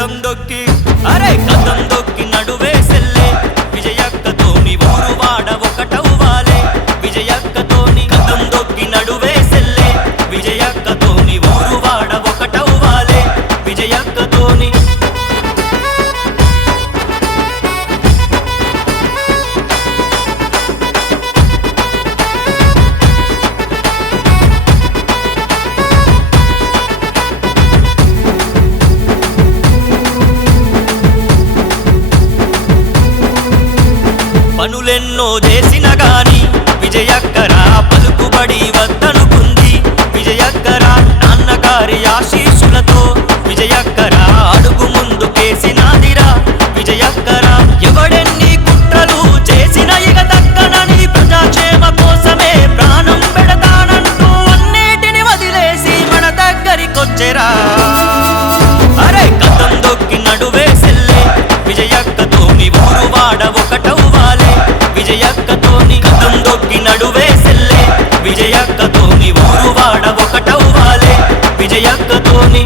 కదం దొక్కి అరే కదం దొక్కి నడువేసెల్లే విజయక్కతోని ఊరు వాడ ఒకటవ్వాలే విజయక్కతోని కదం దొక్కి నడువేసెల్లే విజయక్కతోని ఊరు వాడ ఒకటవ్వాలే విజయక్కతోని పనులెన్నో చేసిన గాని విజయక్కరా పలుకుబడి వద్దనుకుంది విజయక్కరా నాన్నగారి ఆశీస్సులతో విజయక్కరా అడుగు ముందుకేసినాదిరా విజయక్కరా ఎవడెన్ని కుట్రలు చేసిన ఇక దక్కనని ప్రజాక్షేమ కోసమే ప్రాణం పెడతానంటూ అన్నిటిని వదిలేసి మన దగ్గరికొచ్చెరా అరే కదం దొక్కి నడువేసెల్లే విజయక్కతోని ఊరు వాడ ఒకటవ్వాలే విజయక్కతోని కదం దొక్కి నడువేసెల్లే విజయక్కతోని ఊరు వాడ ఒకటవ్వాలే విజయక్కతోని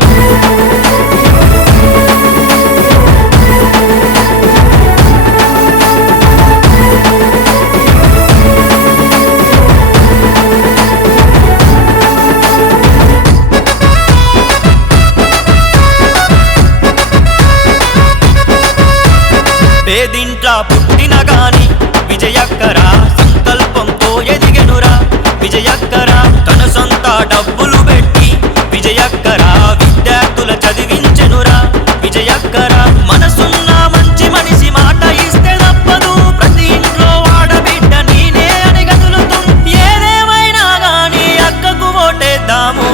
పేదింట్లా పుట్టిన గాని విజయక్కరా సంకల్పంతో ఎదిగెనురా విజయక్కరా తన సొంత డబ్బులు పెట్టి విజయక్కరా విద్యార్థుల చదివించెనురా విజయక్కరా మనసున్న మంచి మనిషి మాట ఇస్తే తప్పదు ప్రతి ఇంట్లో ఆడబిడ్డ నేనే అని గదులుతుంది ఏదేమైనా గాని అక్కకు ఓటేద్దాము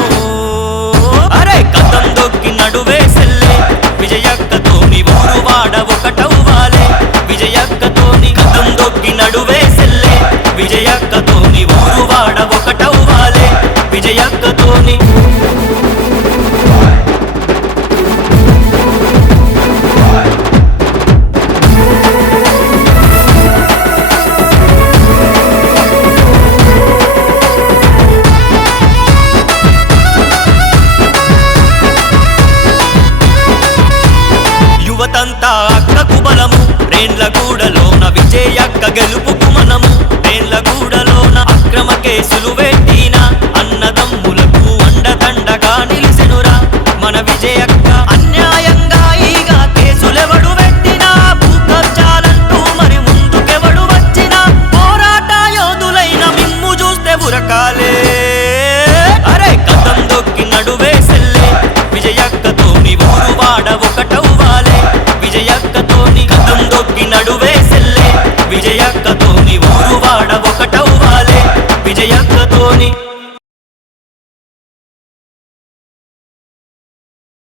అరే కదం దొక్కి నడువేసెల్లే విజయక్కతోని ఊరు వాడ ఒకటవ్వాలే విజయక్కతోని కదం దొక్కి నడువేసెల్లే విజయక్కతోని ఊరు వాడ ఒకటవ్వాలే విజయక్కతోని యువతంతా అక్కకు బలము రేండ్లగూడలోన విజయక్క గెలుపుకు మనము రేండ్లగూడలోన అక్రమ కేసులు పెట్టిన అన్నదమ్ములకు అండదండగా నిలిసెనురా మన విజయక్క అన్యాయంగా ఈగా కేసులెవడు పెట్టినా భూకబ్జాలంటూ మరి ముందుకెవడు వచ్చినా పోరాట యోధులైన మిమ్ము చూస్తే ఉరకాలే అరే కదం దొక్కి నడువేసెల్లే విజయక్కతోని ఊరు వాడ ఒకటవ్వాలే విజయక్కతోని కదం దొక్కి నడువేసెల్లే విజయక్కతోని ఊరు వాడ ఒకటవ్వాలే